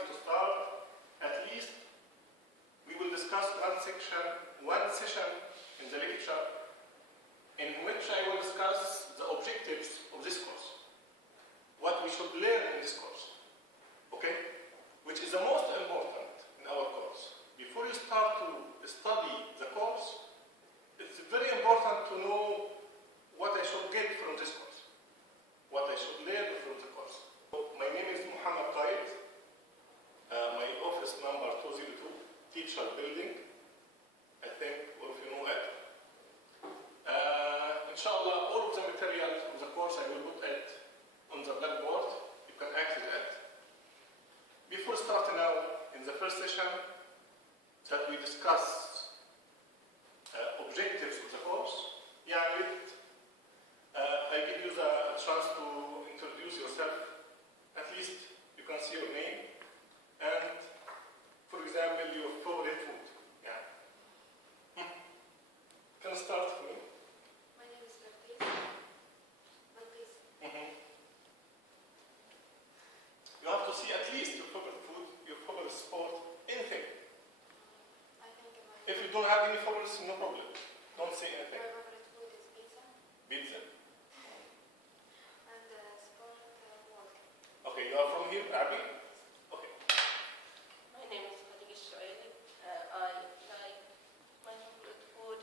have to start, at least we will discuss one session in the lecture in which I will discuss the objectives of this course, what we should learn in this course, okay? Which is the most important in our course. Before you start to study the course, it's very important to know what I should get from this course, what I should learn from the course. My name is Muhammad Qaid. My office number 202, Teacher Building. I think all of you know it. Inshallah, all of the materials of the course I will put it on the blackboard. You can access it. Before starting now in the first session, that we discuss objectives of the course. I give you the chance to introduce yourself. At least you can see your name and, for example, your favorite food. Can I start for me? My name is Balqis. You have to see at least your favorite food, your favorite sport, anything. If you don't have any favorites, no problem. Don't say anything. My favorite food is pizza. Pizza. And sport walking. Okay, you are from here, Arabic? Okay. My name is Khadija Shuaili. My favorite food.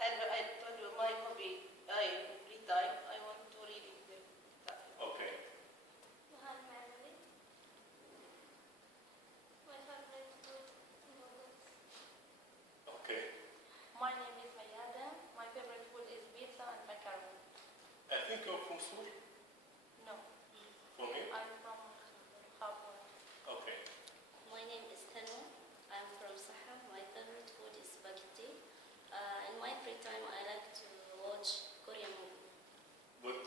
I told you my hobby. Free time. I want to read it. Okay. My favorite food noodles. Okay. My name is Mayada. My favorite food is pizza and macaroni. I think you're from Sur. No, From here? I'm from Khabur. Okay. My name is Tanu. I'm from Saha. My favorite food is spaghetti. In my free time, I like to watch Korean movie. Good.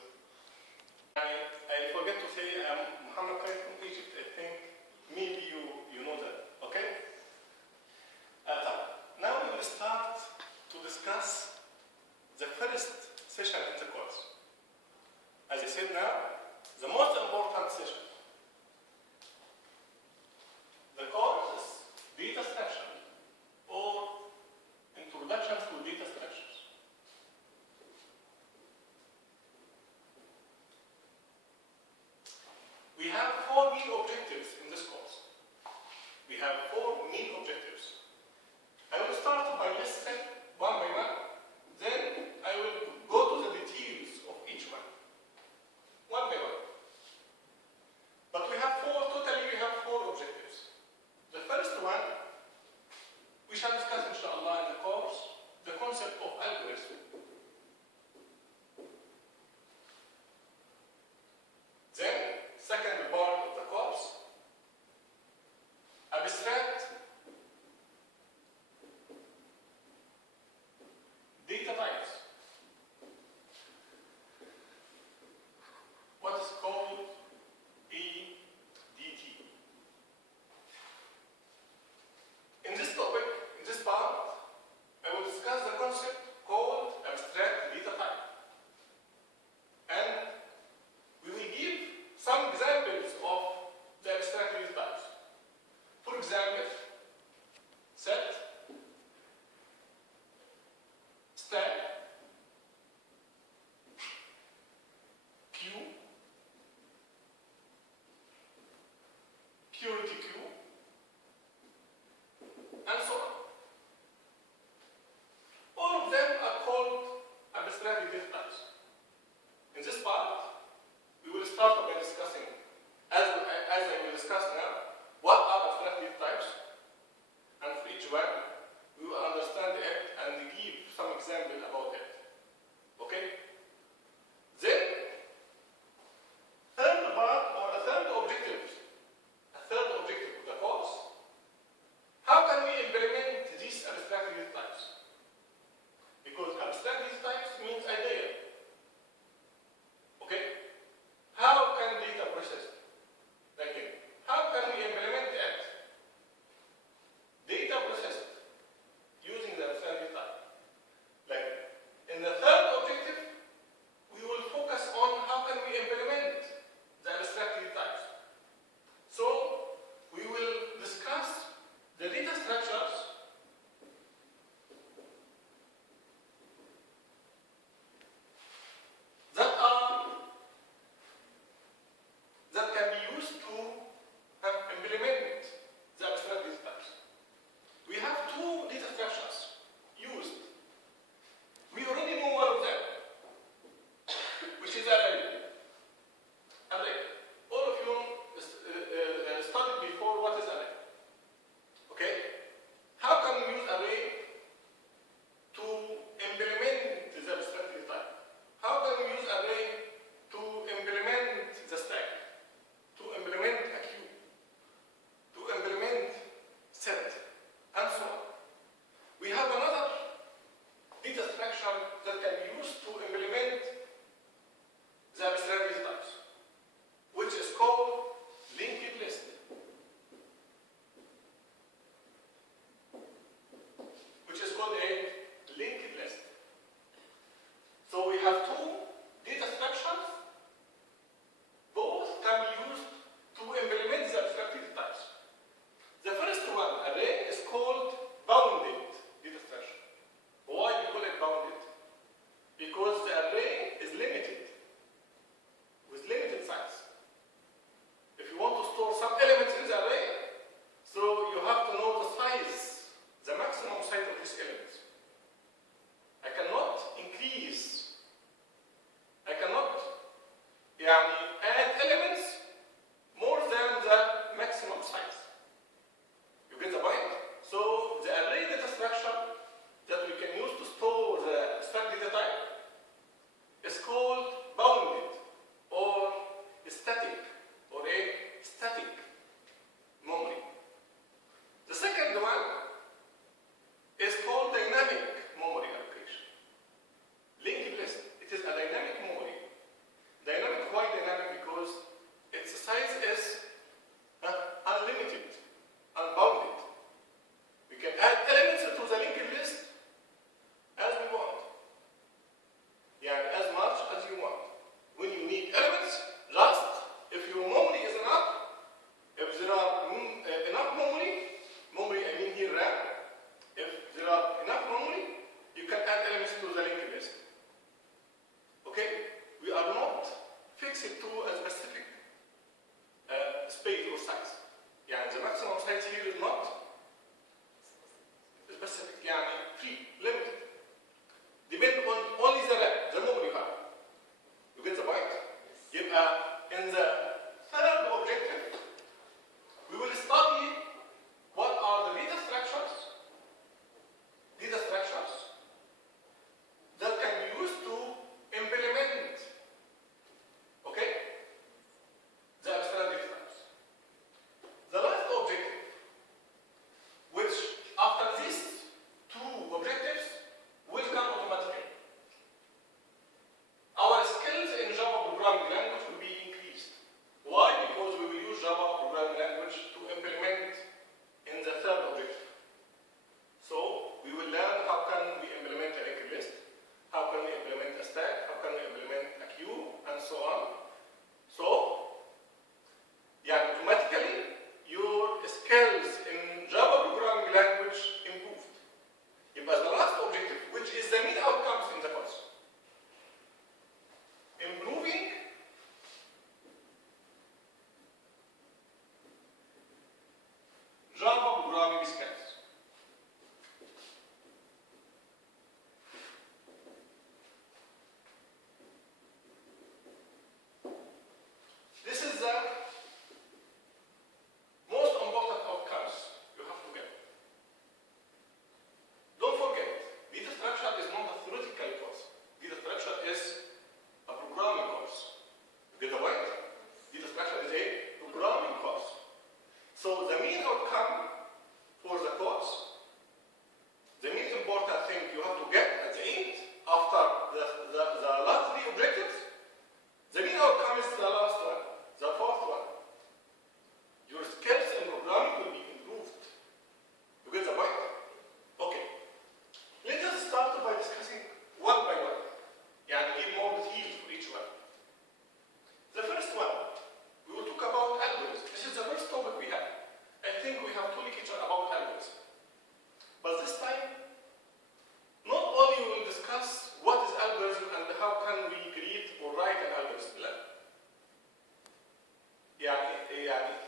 I forget to say I'm Muhammad Qaid from Egypt. I think maybe you know that. Okay? Now we will start to discuss the first session in the course. As I said now, the most important session. The course is data structure or introduction to data structures. We have 4 main objectives in this course. We have 4 main objectives. I will start by listing one by one. Then I will go to the details of each one by one. But we have 4 objectives. The first one, we shall discuss inshallah in the course, the concept of algorithm. Then, second part of the course, abstract data types. What is called ADT. In this topic, in this part, I will discuss the concept called abstract data type. And we will give some examples of the abstract data types. For example, set, stack, queue, purity queue, and so on. All of them are called abstract data types. In this part, we will start by discussing, as I will discuss now, what are abstract data types, and for each one, we will understand it and give some example about it. Okay? Then, third part or a third objective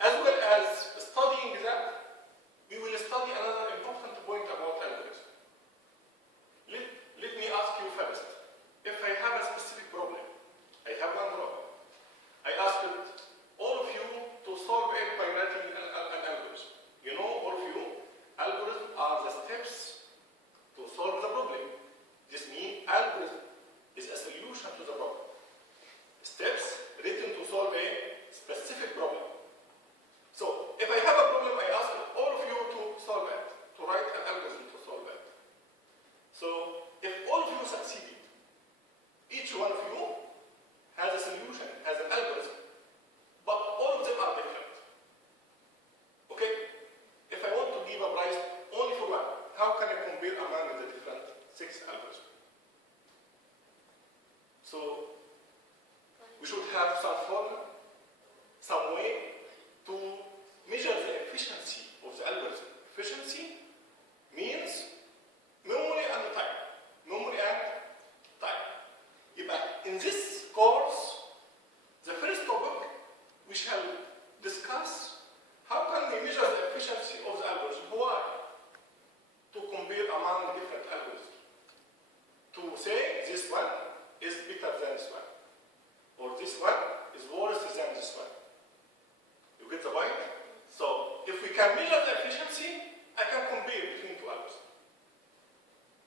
as well as studying that, we will study another important point about algorithm. Let me ask you first, if I have a specific problem, I have one problem. I asked all of you to solve it by writing an algorithm. You know, all of you, algorithms are the steps to solve the problem. This means algorithm is a solution to the problem. Steps written to solve a specific problem. So, if I have a problem, I ask all of you to solve it, to write an algorithm to solve it. So, if all of you succeeded, each one of you has a solution, has an algorithm, but all of them are different. Okay? If I want to give a price only for one, how can I compare among the different 6 algorithms? So, we should have some formula, some way to measure the efficiency of the algorithm. Efficiency means memory and time. Memory and time. In this course, the first topic we shall discuss how can we measure the efficiency of the algorithm. Why? To compare among different algorithms. To say this one is better than this one, or this one is worse than this one. You get the point? So, if we can measure the efficiency, I can compare between 2 algorithms.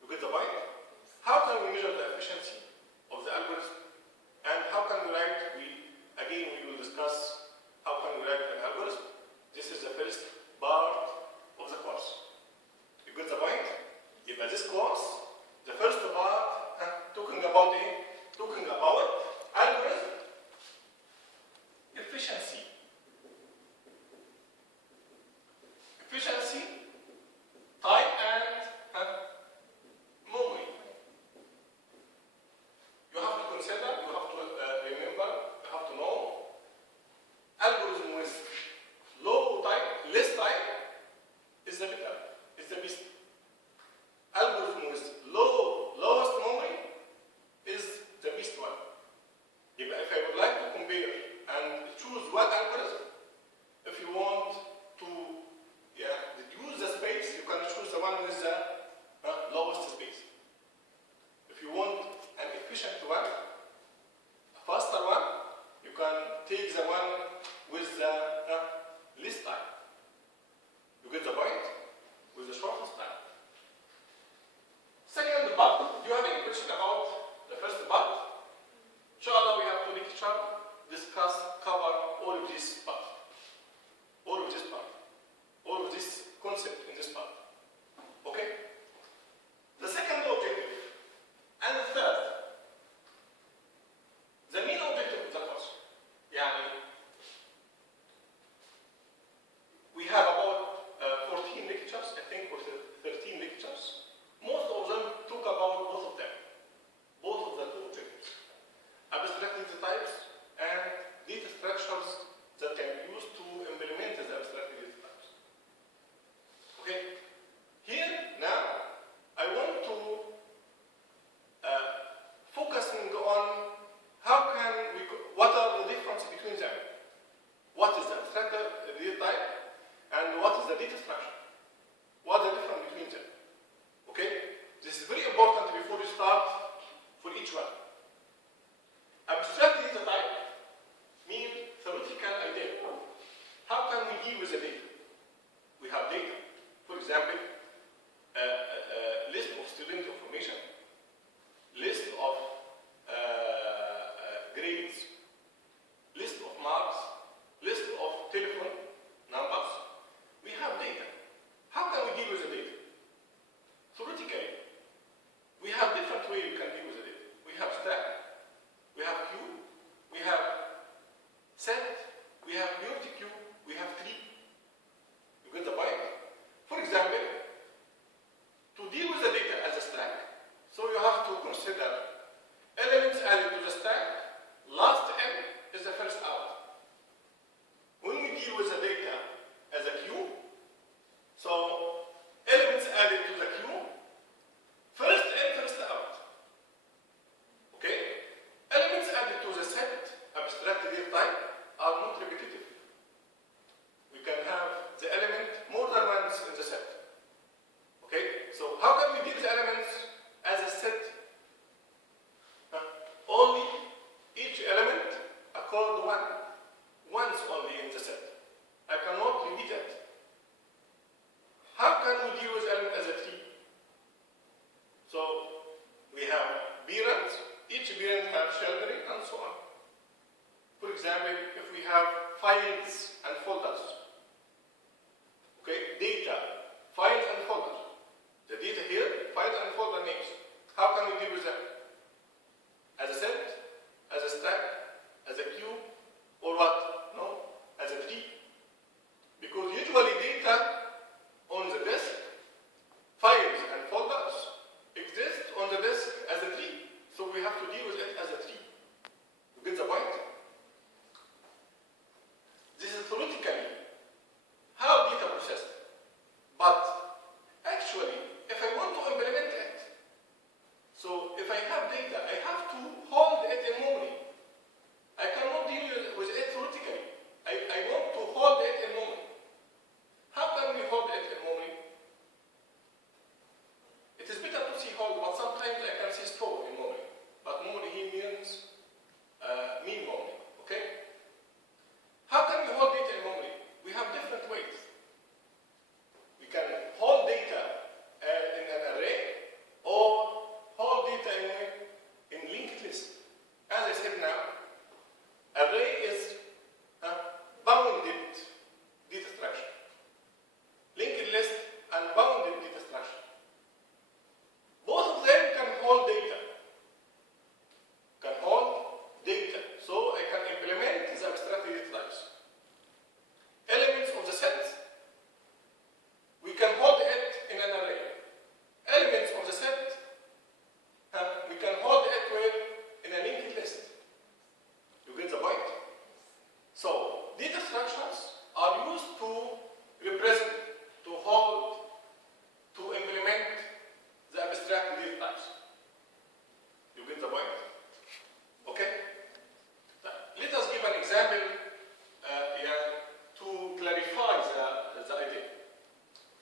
You get the point? How can we measure the efficiency of the algorithm? And how can we write, again we will discuss how can we write an algorithm. This is the first part of the course. You get the point? In this course, the first part talking about algorithm efficiency. Efficiency, time and memory. You have to consider, you have to remember, you have to know, algorithm with low time, less time is the better, is the best. Algorithm with lowest memory is the best one. If I would like to compare and choose one algorithm, if you want to reduce the space, you can choose the one with the lowest space. If you want an efficient one, a faster one, you can take the one with the least time. You get the point? With the shortest time. Second part, do you have any question about the first part? Inshallah, we have to discuss, cover all of this part. All of this part. All of this concept in this part. Okay? The second objective and the third. The main objective of the course. We have about 14 lectures, I think, or 13 lectures. Most of them talk about both of them. Both of the 2 objectives. Abstract data types and data structures that can be used to implement the abstract data types. Okay? Here, now, I want to focusing on what are the differences between them. What is the abstract data type and what is the data structure? What are the difference between them? Okay? This is very important before you start for each one. Abstract data type means theoretical idea. How can we deal with the data? We have data. For example, list of student information, list of grades, list of marks, list of telephone numbers. We have data. files and folders. Okay, data, files and folders. The data here, files and folder names. How can we deal with them? As a set, as a stack, as a queue, or what? No, as a tree. Because usually data on the disk, files and folders exist on the disk as a tree. So we have to deal with it as a tree. You get the point? This is theoretically how data processed. But actually, if I want to implement it, so if I have data, I have to hold it in memory. I cannot deal with it theoretically. I want to hold it in memory. How can we hold it in memory? It is better to see hold, but sometimes I can see store in memory. But memory here means mean memory. Okay? How can we hold data in memory? We have different ways. We can hold data in an array or hold data in linked list. As I said now, array is bounded data structure. Linked list and bounded data structure. Both of them can hold data. Can hold data. So I can implement the abstract data types. Elements of the set, we can hold it in an array. Elements of the set, we can hold it in a linked list. You get the point? So, data structures are used to represent, to hold, to implement the abstract data types. You get the point? Okay? Let us give an example to clarify the idea.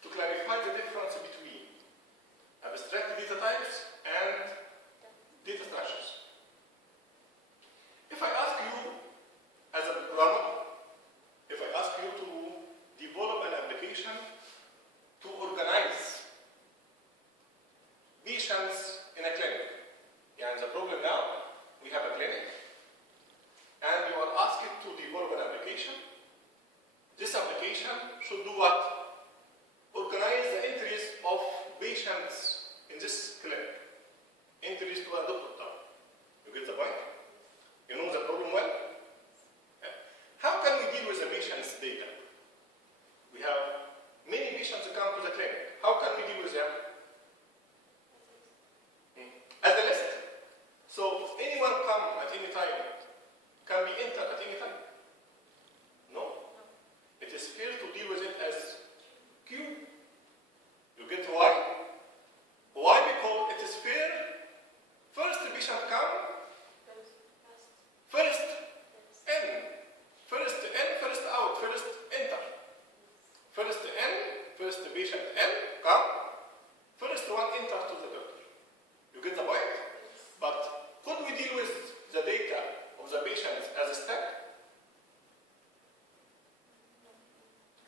To clarify the difference between abstract data types and data structures. If I ask you, as a programmer, if I ask you to develop an application to organize patients in a clinic. And the problem now, we have a clinic, and you are asked to develop an application. This application should do what? Organize the entries of patients in this clinic. Entries to a doctor. You get the point? You know the problem well? How can we deal with the patient's data? We have many patients who come to the clinic. How can we deal with them? As a list. So anyone come at any time can be entered at any time. No. It is fair to deal with it as queue. You get why? Why? Because it is fair. First the patient come. First in. First in, first out, first enter. First in, first the patient in, come. First one enter to the doctor. You get the point? But could we deal with the data of the patients as a stack?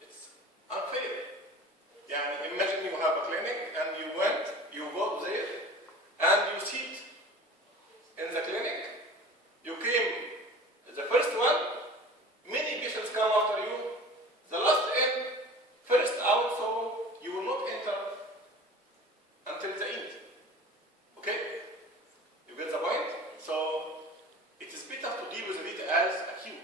It's unfair. Yani imagine you have a clinic and you go there and you sit in the clinic. You came, the first one, many patients come after you. The last in, first out, so you will not enter until the end. Okay? You get the point? So it is better to deal with the data as a queue.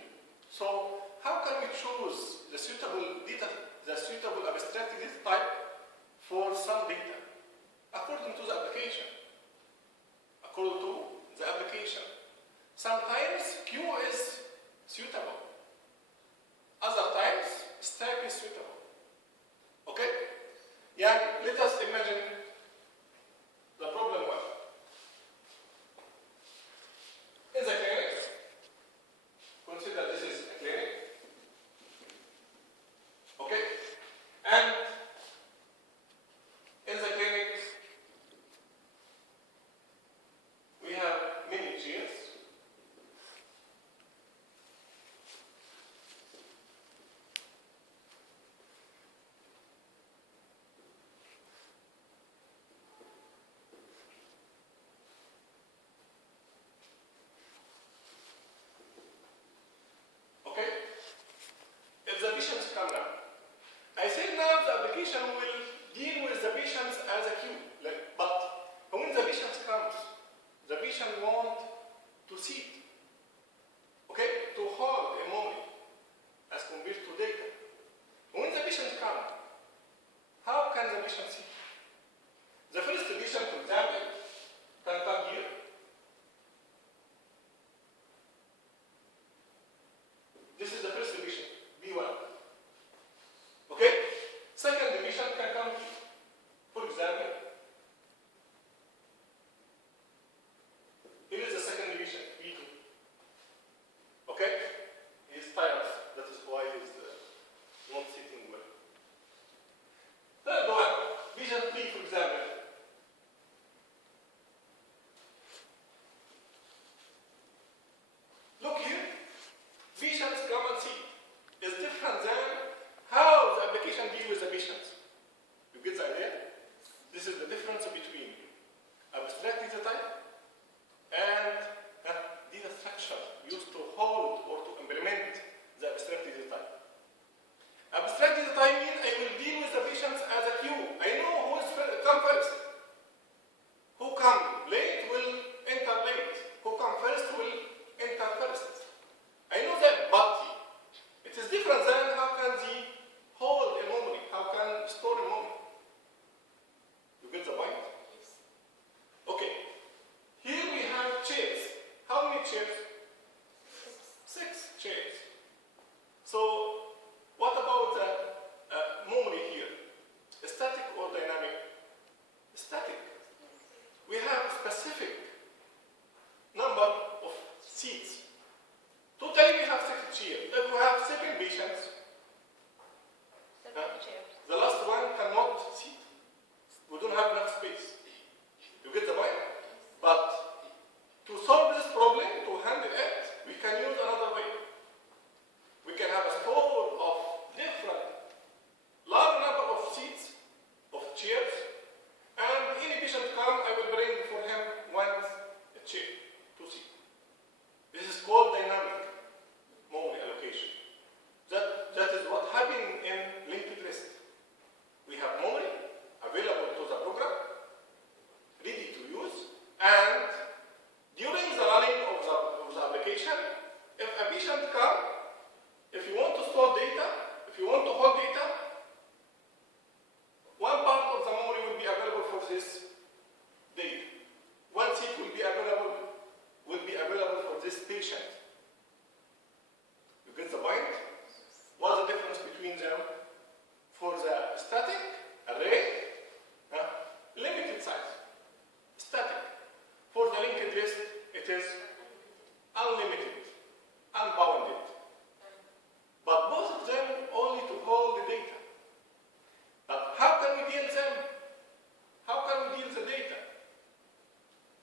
So how can we choose the suitable data, the suitable abstract data type for some data? According to the application. According to the application. Sometimes queue is suitable. Other times stack is suitable. Okay? Yeah, let us imagine the problem well. In the clinic, consider this is a clinic. Okay? And in the clinic, we have many chairs. application will deal with the patients as a queue. But when the patient comes, the patient want to see it. Okay? To hold a memory as compared to data. When the patient comes, how can the patient see? The first patient, for example, can come here. This is the first patient, B1. Okay? Second patient can come here. For example, here is the second patient, B2. Okay? He is tired. That is why he is not sitting well. Third one, patient 3, for example. Look here, patients come and see. It's different than how the application deals with the patients. You get the idea? This is the difference between abstract data type and data structure used to hold or to implement the abstract data type. Abstract data type means I will deal with the patients as a queue. I know who is come first. Who come late will enter late. Who come first will enter first. I know that, but it is different than how can they hold a memory, how can store a memory. You get the point? Yes. Okay. Here we have chairs. How many chairs? 6 chairs. So, what about the memory here? Static or dynamic? Static. We have specific number of seats. Totally we have 6 chairs. If we have 7 patients, the last one cannot sit. We don't have enough space. You get the point? But to solve this problem, to handle it, we can use another way. We can have a store of different, large number of seats, of chairs, and any patient come, I will bring for him one chair to sit. This is called dynamic memory allocation. That is what happened in linked list. We have memory available to the program, ready to use, and during the running of the application, if a patient comes, if you want to store data, if you want to hold data, one part of the memory will be available for this data. One seat will be available for this patient. You get the point? What's the difference between them? For the static array, limited size. Static. For the linked list, it is unlimited, unbounded. But both of them only to hold the data. But how can we deal them? How can we deal the data?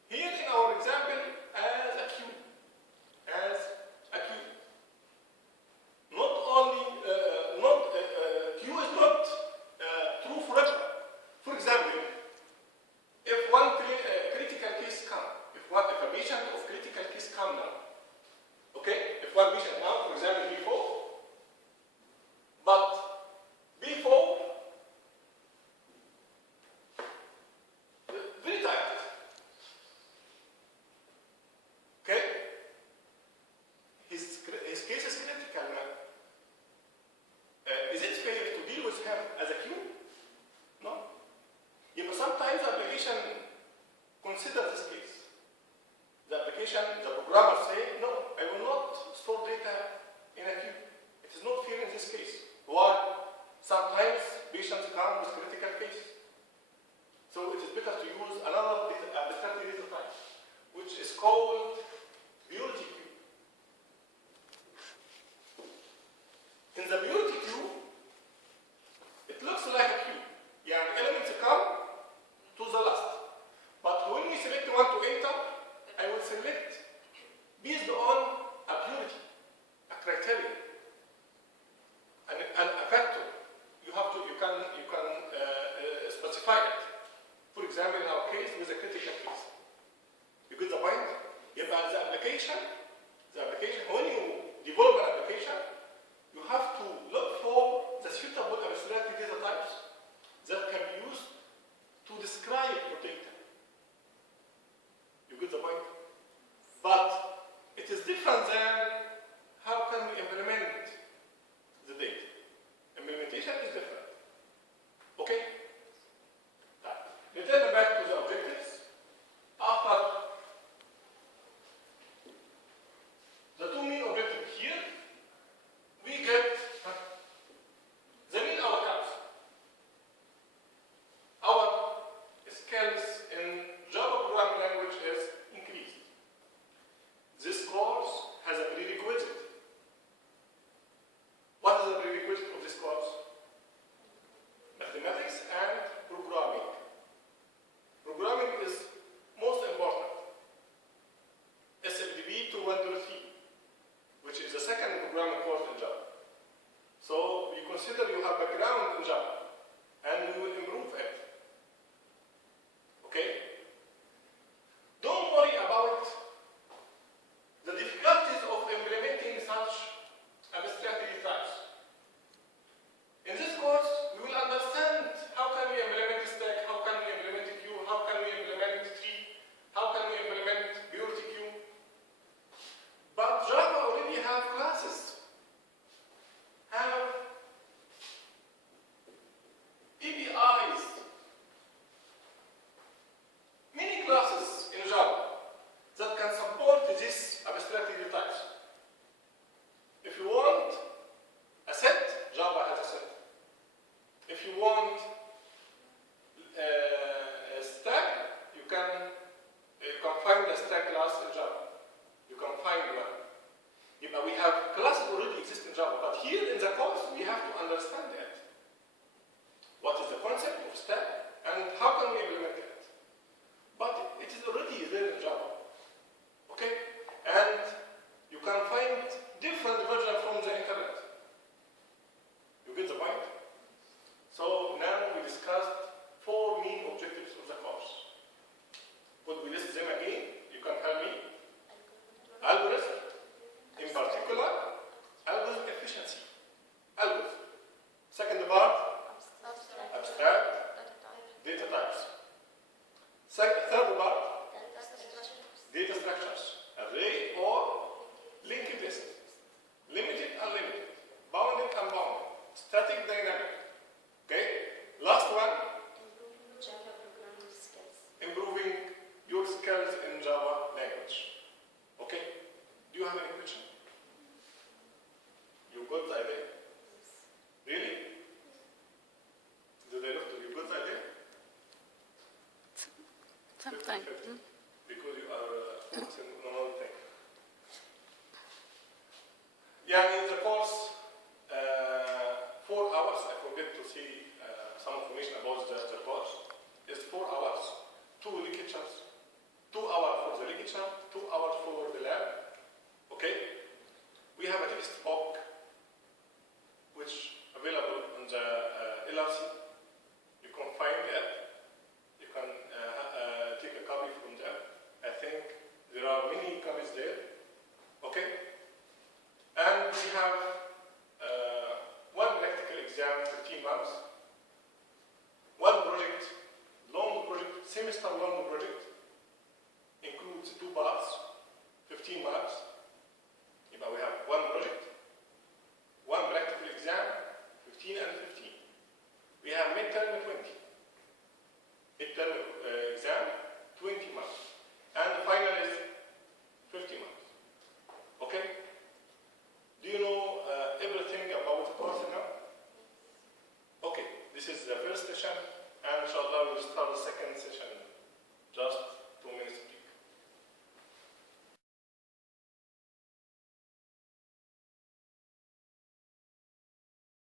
Here in our example, as a queue. As a queue. Not only, queue is not true forever. For example, if one critical case comes, if a patient of critical case comes now, okay? If one patient now, for example, B4, but B4, very tight. Okay? His case is critical now. Is it fair to deal with him as a queue? No. But sometimes the application consider this case. The application, the programmer say, no, I will not store data in a queue. It is not fair in this case. Why? Sometimes patients come with critical case. So it is better to use another abstract data type, which is called priority queue. In the priority queue, it looks like a queue. Yeah, elements come to the last. But when we select one to enter, I will select based on a purity, a criteria, and a factor. You can specify it. For example, in our case, with a critical case. You get the point? About the application, when you develop an application, you have to look for the suitable abstract data types consider you have background in Java, and we will improve it. Okay? Don't worry about the difficulties of implementing such abstract types. In this course, we will understand how can we implement stack, how can we implement queue, how can we implement tree, how can we implement priority queue. But Java already have classes, have APIs, many classes in Java that can support this abstract types. If you want a set, Java has a set. If you want a stack, you can find a stack class in Java. You can find one. But we have classes already exist in Java, but here in the course we have to understand it. What is the concept of stack and how can we implement it? But it is already there in Java. Okay? And you can find different versions from the internet. You get the point? So now we discussed 4 main objectives of the course. Could we list them again? You can help me. Algorithm. In particular, algorithm efficiency. Algorithm. Second part, abstract data types. Third part, data structures. Array or linked list. Limited, unlimited. Bounded, unbounded. Static, dynamic. Okay? Last one, Java programming skills. improving your skills in Java language. Okay? Do you have any question? You got the idea? Really? Did I look to you got the idea? Sometimes. 50-50. Because you are focusing on another thing. Yeah, in the course, 4 hours, I forget to see some information about the course. It's 4 hours, 2 lectures, 2 hours for the lecture, 2 hours for the lab. Okay? We have a textbook which available on the LRC. You can find it. You can take a copy from there. I think there are many copies there. Okay? And we have one practical exam, 15 months. One project, long project, semester-long project.